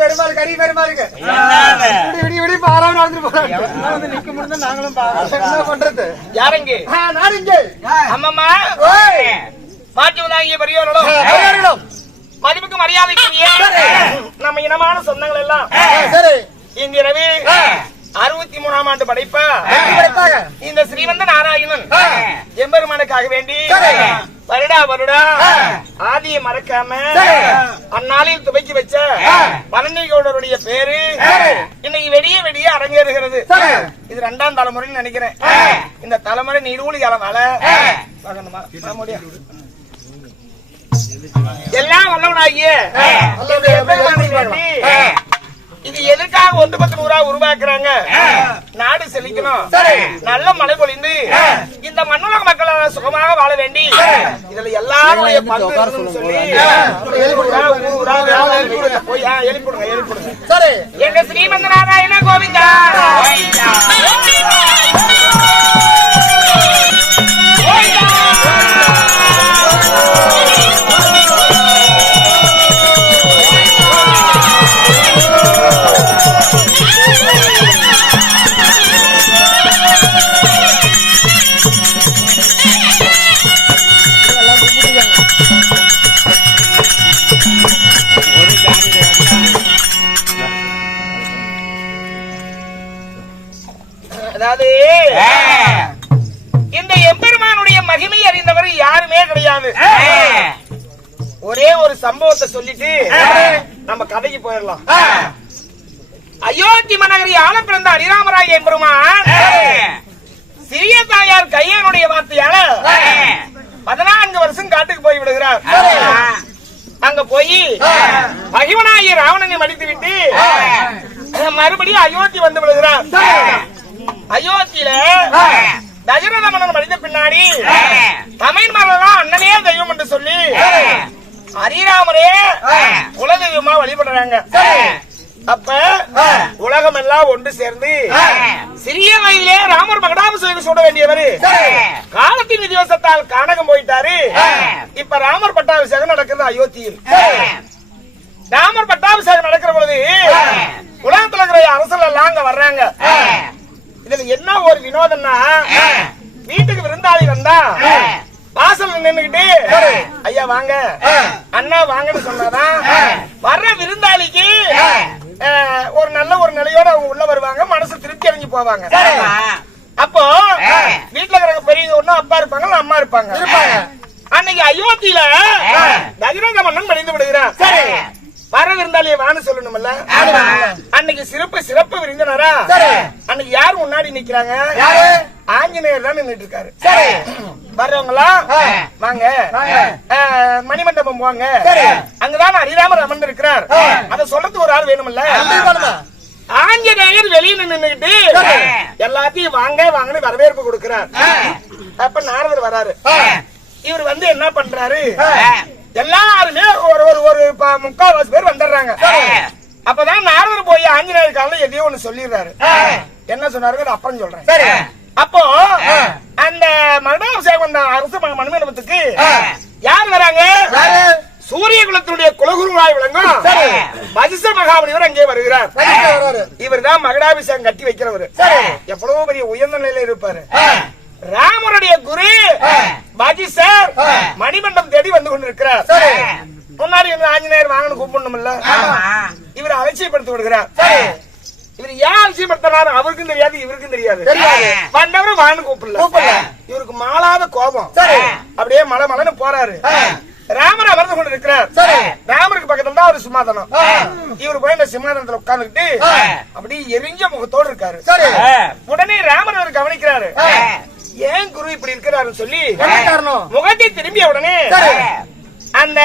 பெருமாள் கறி பெருமாளுக்கு நிக்க முடிஞ்சா நாங்களும் என்ன பண்றது? யாருங்க? நாடுங்க. அம்மம்மா மாற்றி வந்தாங்க பெரியவர்களும் மதிப்புக்கு மரியாதைக்குரிய நம்ம இனமான சொந்தங்கள் எல்லாம் இந்த இரவு 63ஆம் ஆண்டு படைப்பா இந்த ஸ்ரீவந்த நாராயணன் எம்பெருமானுக்காக வேண்டி வருடா வருடா ஆதியை மறக்காம அந்நாளில் துவக்கி வச்ச பழனிகவுடருடைய பேரு இன்னைக்கு வெடிய வெடிய அரங்கேறுகிறது. இது 2ஆம் தலைமுறைன்னு நினைக்கிறேன். இந்த தலைமுறை நீடூழி காலமால எல்லாம் வல்லவனாகிய இது எதற்காக 1/10 உருவாக்குறாங்க? நாடு செழிக்கணும், நல்ல மழை பொழிந்து இந்த மண்ணுலக மக்கள் சுகமாக வாழ வேண்டி இதுல எல்லாருடைய பங்கு சொல்லி எழுப்பிடுங்க. சரி, எங்க ஸ்ரீமந்த நாராயண கோவிந்தா அதாவது இந்த எம்பெருமானுடைய மகிமை அறிந்தவர் யாருமே கிடையாது. ஒரே ஒரு சம்பவத்தை சொல்லிட்டு நம்ம கதைக்கு போயிடலாம். அயோத்தி மன்னகரி ஆழம் பிறந்த அரிராமராய எம்பெருமான் சிறிய தாயார் கையனுடைய வார்த்தையால 14 வருஷம் காட்டுக்கு போய் விடுகிறார். அங்க போய் மகிமனாகி ராவணனை மடித்து விட்டு மறுபடியும் அயோத்தி வந்து விடுகிறார். அயோத்தியில தசரத மன்னன் மடித்த பின்னாடி தமிழ் மரதான் அண்ணனே தெய்வம் என்று சொல்லி ஹரிராமரே குலதெய்வமா வழிபடுறாங்க. அப்ப உலகம் எல்லாம் ஒன்று சேர்ந்து சிறிய வயதிலே ராமர் மகடாபிஷேகம் சொல்ல வேண்டியவர் காலத்தின் விதிவசத்தால் கானகம் போயிட்டாரு. இப்ப ராமர் பட்டாபிஷேகம் நடக்கிறது அயோத்தியில். ராமர் பட்டாபிஷேகம் நடக்கிற பொழுது உலகத்துல இருக்கிற அரசர்கள் எல்லாம் அங்க வர்றாங்க. இதுல என்ன ஒரு வினோதம்னா, வீட்டுக்கு விருந்தாளி வந்தா வாசல் நின்னுகிட்டு ஐயா வாங்க அண்ணா வாங்கன்னு சொன்னாதான் வர்ற விருந்தாளிக்கு ஒரு நல்ல ஒரு நிலையோட அவங்க உள்ள வருவாங்க, மனசு திருப்தி அடைஞ்சு போவாங்க. அப்போ வீட்டுல இருக்கிற பெரியவங்க ஒன்னும் அப்பா இருப்பாங்க, அம்மா இருப்பாங்க. அன்னைக்கு அயோத்தியில தசரத மன்னன் மடிந்து விடுகிறார். வர விருந்தாளியை வான்னு சொல்லணும்ல. அன்னைக்கு சிறப்பு விருந்தினரா அன்னைக்கு யாரு முன்னாடி நிக்கிறாங்க? ஆஞ்சநேயர் தான் நின்றுட்டு இருக்காரு. வர்றவங்களா வாங்க மணிமண்டபம் போவாங்க, அங்கதான் ஹரிராமர் அமர்ந்து இருக்கிறார். அத சொல்றதுக்கு ஒரு ஆள் வேணும்ல. ஆஞ்சநேயர் வெளியே நின்னுட்டு எல்லாத்தையும் வாங்க வாங்கன்னு வரவேற்பு கொடுக்கிறார். அப்ப நாரதர் வராரு. இவர் வந்து என்ன பண்றாரு, எல்லாருமே ஒரு ஒரு 3/4 பேர் வந்துடுறாங்க. அப்பதான் நாரதர் போய் ஆஞ்சநேயர் காலில் எதையோ ஒண்ணு சொல்லிடுறாரு. என்ன சொன்னாரு அப்புறம் சொல்றேன். அப்போ அந்த மகடாபிஷேகம் வந்த அரசு மணிமண்டபத்துக்கு யார் வராங்க? சூரிய குலத்தினுடைய குலகுருவாய் விளங்கும் வசிஷ்ட மகாமுனிவர் அங்கே வருகிறார். இவர் தான் மகடாபிஷேகம் கட்டி வைக்கிறவர். எவ்வளவு பெரிய உயர்ந்த நிலையில இருப்பாரு. ராமருடைய குரு வசிஷ்டர் மணிமண்டபம் தேடி வந்து கொண்டிருக்கிறார். முன்னாடி ஆஞ்சநேயர் வாங்கன்னு கூப்பிடணும்ல, இவர் அலட்சியப்படுத்தி விடுகிறார். இவர் ஏன் அலட்சியப்படுத்தினாரு அவருக்கும் தெரியாது, இவருக்கும் தெரியாது. வந்தவரும் வாங்கன்னு கூப்பிடல. இவருக்கு மாளாத கோபம். அப்படியே மலை போறாரு. ராமர் அமர்ந்து கொண்டு இருக்கிறார். ராமருக்கு பக்கத்துல தான் ஒரு சிம்மாசனம். இவர் போய் இந்த சிம்மாசனத்துல உட்கார்ந்துட்டு அப்படியே எரிஞ்ச முகத்தோடு இருக்காரு. உடனே ராமர் அவர் கவனிக்கிறாரு. ஏன் குரு இப்படி இருக்கிறாரு சொல்லி முகத்தை திரும்பிய உடனே அந்த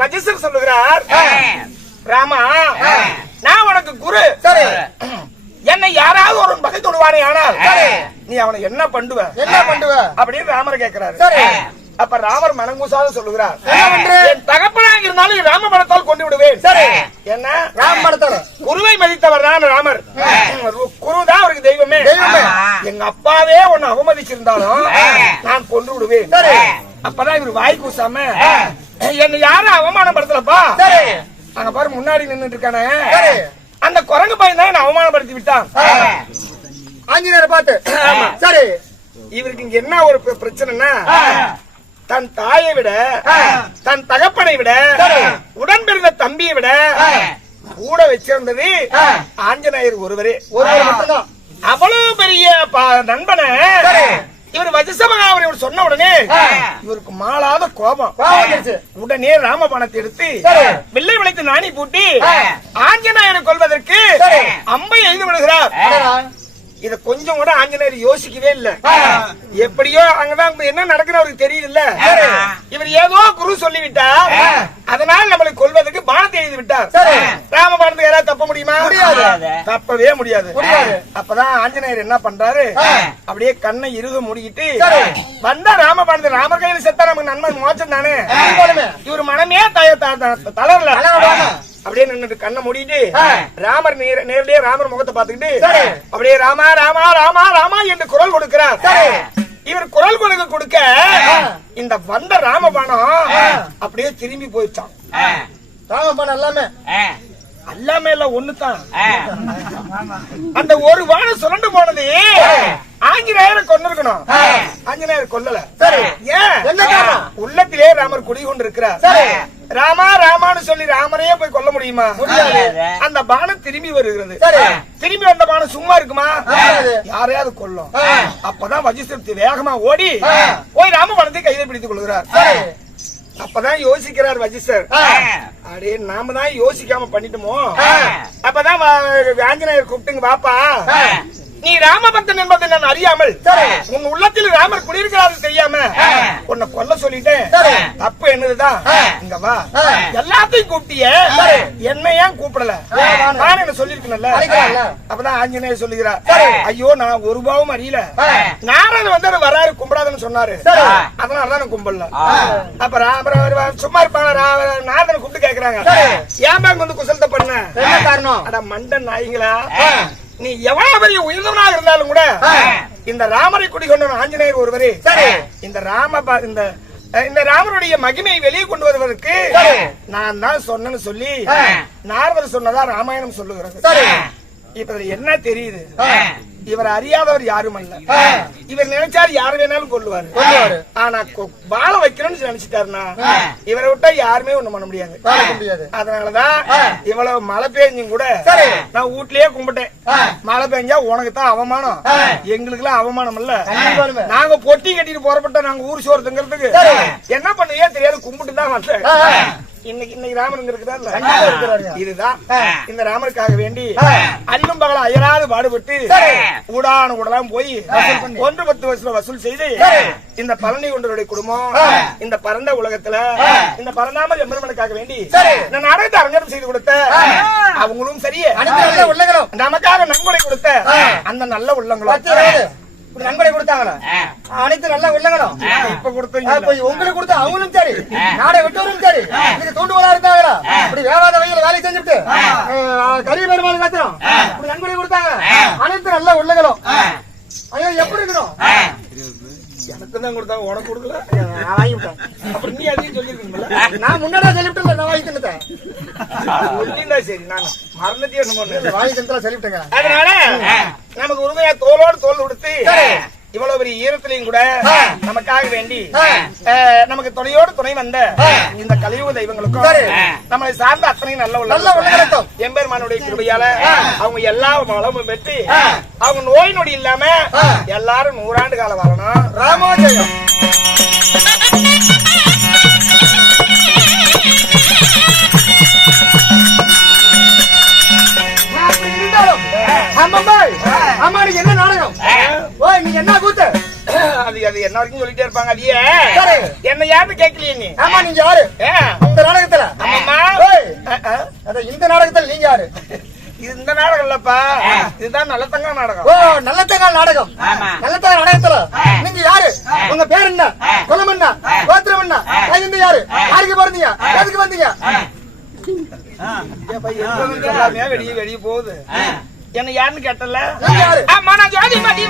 வசிஷ்டர் சொல்லுகிறார், ராமா நான் உனக்கு குரு, என்னை யாராவது ஒரு பகை தொடுவானே ஆனால் நீ அவனை என்ன பண்ணுவ அப்படின்னு ராமர் கேட்கிறாரு. அப்ப ராமர் மனங்கூசாத சொல்லுகிறார், என் தகப்பனாக இருந்தாலும் ராம படத்தால் கொண்டு விடுவேன். என்ன ராம குருவை மதித்தவர் தான் ராமர். குருதான் அவருக்கு தெய்வமே. எங்க அப்பாவே உன்னை அவமதிச்சிருந்தாலும் நான் கொண்டு விடுவேன். அப்பதான் இவர் வாய் கூசாம என்ன யாரும் அவமானப்படுத்தலப்பா. அங்க பாரு முன்னாடி நின்னுட்டு இருக்கானே அந்த குரங்கு பையன் தான் என்ன அவமானப்படுத்தி விட்டான். ஆஞ்சநேயரை பார்த்து. சரி, இவருக்கு இங்க என்ன ஒரு பிரச்சனைன்னா தன் தாயை விட தன் தகப்பனை விட உடன் பிறந்த தம்பியை விட கூட வச்சிருந்தது ஆஞ்சநேயர் ஒருவரே. அவ்வளவு பெரிய நண்பனை இவர் வஜசமகாவர் இவர் சொன்ன உடனே இவருக்கு மாளாத கோபம். உடனே ராமபாணத்தை எடுத்து வில்லை விளைத்து நாணி பூட்டி ஆஞ்சநேயரை கொல்வதற்கு அம்பை எய்து விடுகிறார். இத கொஞ்சம் கூட ஆஞ்சநேயர் யோசிக்கவே இல்ல. எப்படியோ அங்கதான் என்ன நடக்குன்னு அவருக்கு தெரியுது. இவர் ஏதோ குரு சொல்லிவிட்டார், அதனால் நம்மளை கொல்வதற்கு பானத்தை எழுதி விட்டார். ராம பானத்துக்கு யாராவது தப்ப முடியுமா? தப்பவே முடியாது. அப்பதான் ஆஞ்சநேயர் என்ன பண்றாரு, அப்படியே கண்ணை இறுக மூடிக்கிட்டு வந்தா ராம பானத்தை ராமர் கையில் செத்தா நமக்கு நன்மை மோச்சம் தானே. இவர் மனமே தளரல, அப்படியே நின்று கண்ணை மூடிட்டு ராமர் நேரடியே ராமர் முகத்தை பாத்துக்கிட்டு அப்படியே ராமா ராமா ராமா ராமா என்று குரல் கொடுக்கிறார். இவர் குரல் கொடுக்க இந்த வந்த ராமபானம் அப்படியே திரும்பி போயிடுச்சான். ராமபானம் எல்லாமே இல்ல ஒண்ணுதான். அந்த ஒரு வானம் சுரண்டு போனது ஆஞ்சநேயரை கொண்டிருக்கணும். ஆஞ்சநேயர் கொல்லல. ஏன்? உள்ளத்திலே ராமர் குடிகொண்டு இருக்கிறார். ராமா ராமான்னு சொல்லி ராமரையே போய் கொல்ல முடியுமா? அந்த பானம் திரும்பி வருகிறது. திரும்பி வந்த பானம் சும்மா இருக்குமா? யாரையாவது கொல்லும். அப்பதான் வஜிஷ்டர் வேகமா ஓடி போய் ராமபானத்தை கையில் பிடித்துக் கொள்கிறார். அப்பதான் யோசிக்கிறார் வஜிஷ்டர், அடே நாம தான் யோசிக்காம பண்ணிட்டோமோ. அப்பதான் ஆஞ்சநேயர் கூப்பிட்டுங்க பாப்பா, நீ ராமபக்தன் என்பதை நான் அறியாமல் உன் உள்ளத்தில் ராமர் குடியிருக்கிறாரு தெரியாம உன்னை கொல்ல சொல்லிட்டேன். தப்பு என்னதுதான், இங்க வா. எல்லாத்தையும் கூப்பிட்டிய, என்ன ஏன் கூப்பிடல? நான் என்ன சொல்லிருக்கேன்ல. அப்பதான் ஆஞ்சநேயர் சொல்லுகிறார், ஐயோ நான் ஒரு பாவம் அறியல. நாரதன் வந்து வராரு கும்பிடாதுன்னு சொன்னாரு, அதனாலதான் கும்பிடல. அப்புறம் சும்மா இருப்பாங்க. நாரதனை கூப்பிட்டு கேக்குறாங்க, ஏன் பேங்க் வந்து குசலத்தை பண்ண காரணம்? அட மண்டன் நாய்களா, நீ எவ்வளவு பெரிய உயர்ந்தவனாக இருந்தாலும் கூட இந்த ராமரை குடிகொண்ட ஆஞ்சநேயர் ஒருவரே இந்த ராமருடைய மகிமையை வெளியே கொண்டு வருவதற்கு நான் தான் சொன்னேன்னு சொல்லி நாரதர் சொன்னதா ராமாயணம் சொல்லுகிறது. இப்ப என்ன தெரியுது, இவர் அறியாதவர் யாரும் அல்ல. இவர் நினைச்சாரு யாரு வேணாலும் கொள்ளுவாரு. ஆனா வாழ வைக்கணும்னு நினைச்சிட்டாருன்னா இவரை விட்டா யாருமே ஒண்ணு பண்ண முடியாது. அதனாலதான் இவ்வளவு மழை பெஞ்சும் கூட நான் வீட்லயே கும்பிட்டேன். மழை பெஞ்சா உனக்கு தான் அவமானம், எங்களுக்கு எல்லாம் அவமானம் இல்ல. நாங்க பொட்டி கட்டிட்டு போறப்பட்ட நாங்க ஊர் சோறுங்கிறதுக்கு என்ன பண்ணுவே தெரியாது, கும்பிட்டு தான் வந்தேன். இன்னைக்கு ராமன் இருக்கிறார். இதுதான் இந்த ராமருக்காக வேண்டி அல்லும் பகல அயராது பாடுபட்டு ஊடான ஊடலாம் போய் 110 வருஷம் வசூல் செய்து இந்த பழனி கொண்டவருடைய குடும்பம் இந்த பரந்த உலகத்துல இந்த பரந்தாமல் எம்பெருமனுக்காக வேண்டி இந்த நாடகத்தை அரங்கேற்றம் செய்து கொடுத்த அவங்களும் சரியே, நமக்காக நன்கொடை கொடுத்த அந்த நல்ல உள்ளங்களும் நன்கொடை கொடுத்தாங்களா? அனைத்து நல்ல உள்ளங்களும் இப்ப கொடுத்தீங்க, உங்களுக்கு கொடுத்த அவங்களும் சரி, நாடை விட்டவரும் சரி, இதுக்கு தூண்டுகோலா இருந்தாங்களா? அப்படி வேளாத வகையில வேலை செஞ்சுட்டு கரிய பெருமாள் காத்திரம் இப்படி நன்கொடை கொடுத்தாங்க அனைத்து நல்ல உள்ளங்களும். ஐயோ எப்படி இருக்கணும்? எனக்கு தான் கொடுத்தாங்க, உனக்கு கொடுக்கல. நான் வாங்கிட்டேன். அப்புறம் நீ அதையும் சொல்லிருக்கீங்களா? நான் முன்னாடி சொல்லிவிட்டேன், நான் வாங்கி தந்துட்டேன். சரி, நான் மறந்துட்டே வாங்கி தந்தா சொல்லிவிட்டேங்க. அதனால நமக்கு உண்மையா தோளோடு தோல் கொடுத்து இவ்வளவு பெரிய ஈரத்திலையும் கூட நமக்காக வேண்டி நமக்கு துணையோடு துணை வந்த இந்த கலியுக தெய்வங்களுக்கும் நம்மளை சார்ந்த அத்தனை நல்ல உள்ளங்களுக்கும் எம்பெருமானுடைய கிருபையால அவங்க எல்லா வளமும் பெற்று அவங்க நோய் நொடி இல்லாம எல்லாரும் 100 ஆண்டு காலம் வாழணும். ராமோஜயம். ஆமா, நீங்க என்ன நாடகம்? நீங்க என்ன கூத்து? அது என்ன வரைக்கும் சொல்லிட்டே இருப்பாங்க. அதையே என்ன யாருன்னு கேட்கலையே நீ? ஆமா, நீங்க யாரு இந்த நாடகத்துல? இந்த நாடகத்துல நீங்க யாரு? இந்த நாடகம் இல்லப்பா, இதுதான் நல்லத்தங்கா நாடகம். நல்லத்தங்கா நாடகம். நல்லத்தங்கா நாடகத்துல நீங்க யாரு? உங்க பேர் என்ன? குலம் என்ன? கோத்திரம் என்ன? கைந்து யாரு? யாருக்கு பிறந்தீங்க? எதுக்கு வந்தீங்க? வெளியே போகுது. என்ன யாருன்னு கேட்டல? ஆமா, நான் ஜோதி மதி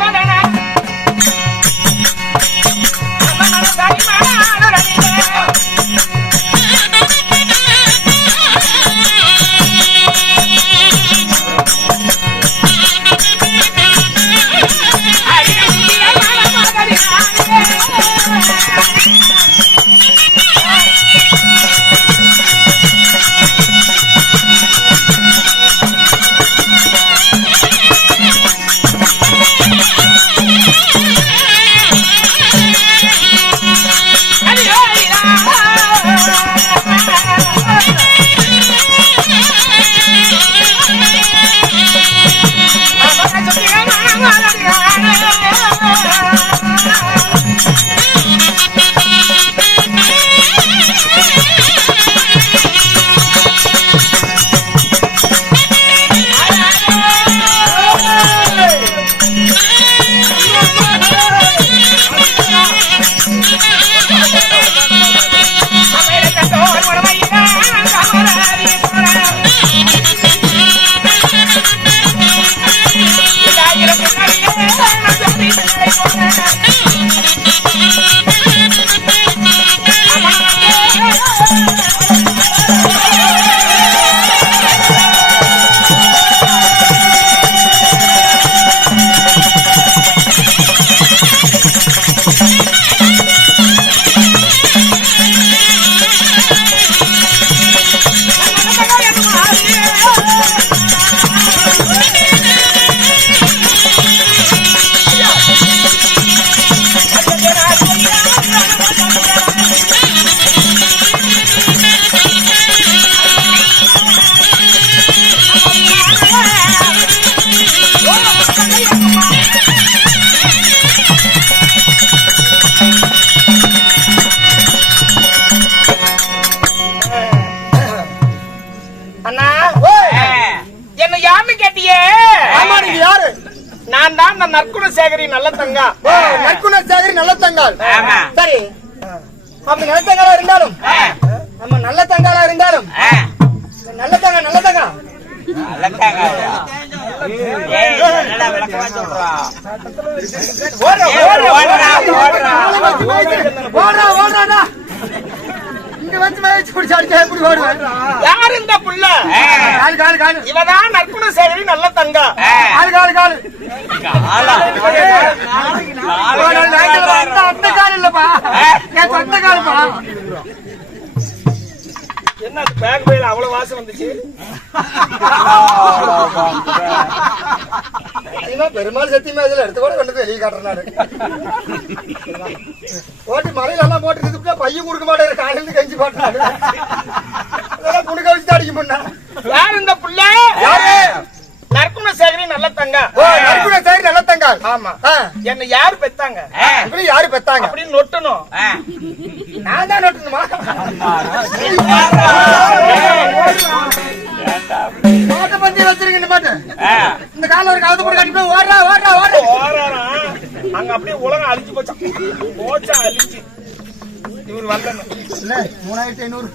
நான் தான் அந்த நற்குணசேகரி நல்ல தங்கா. நற்குணசேகரி நல்ல தங்காள். சரி, அப்படி நல்ல தங்காலா இருந்தாலும் நம்ம நல்ல தங்காலா இருந்தாலும் நல்ல தங்கா நல்ல தங்கா யார் இந்த புள்ள? இவதான் நற்குணசேகரி நல்ல தங்கா. அந்த கால் இல்லப்பா, அந்த கால்ப்பா. என்ன பேக் பையில அவ்வளவு வாசம் வந்துச்சு? பெருமாள் சத்தியமா இதுல எடுத்து கூட கொண்டு வெளியே காட்டுறாரு. ஓட்டி மலையில எல்லாம் போட்டு பையன் கொடுக்க மாட்டாரு, காலையில கஞ்சி போட்டாரு. புடுக்க வச்சு அடிக்க முன்னா. யார் இந்த புள்ள? நற்குணசேகரி நல்ல தங்கா. நற்குணசேகரி நல்ல தங்கா. ஆமா. என்ன யாரு பெத்தாங்க? யாரு பெத்தாங்க அப்படின்னு நொட்டணும். நான் தான் நொட்டணுமா? மாட்டை பத்தி வச்சிருக்க இந்த மாட்டு. இந்த கால ஒரு காலத்து போட்டு கட்டி ஓடுறா ஓடுறா ஓடுறா. அங்க அப்படியே உலகம் அழிஞ்சு போச்சா, போச்சா அழிஞ்சு. இவர் வரல. 3500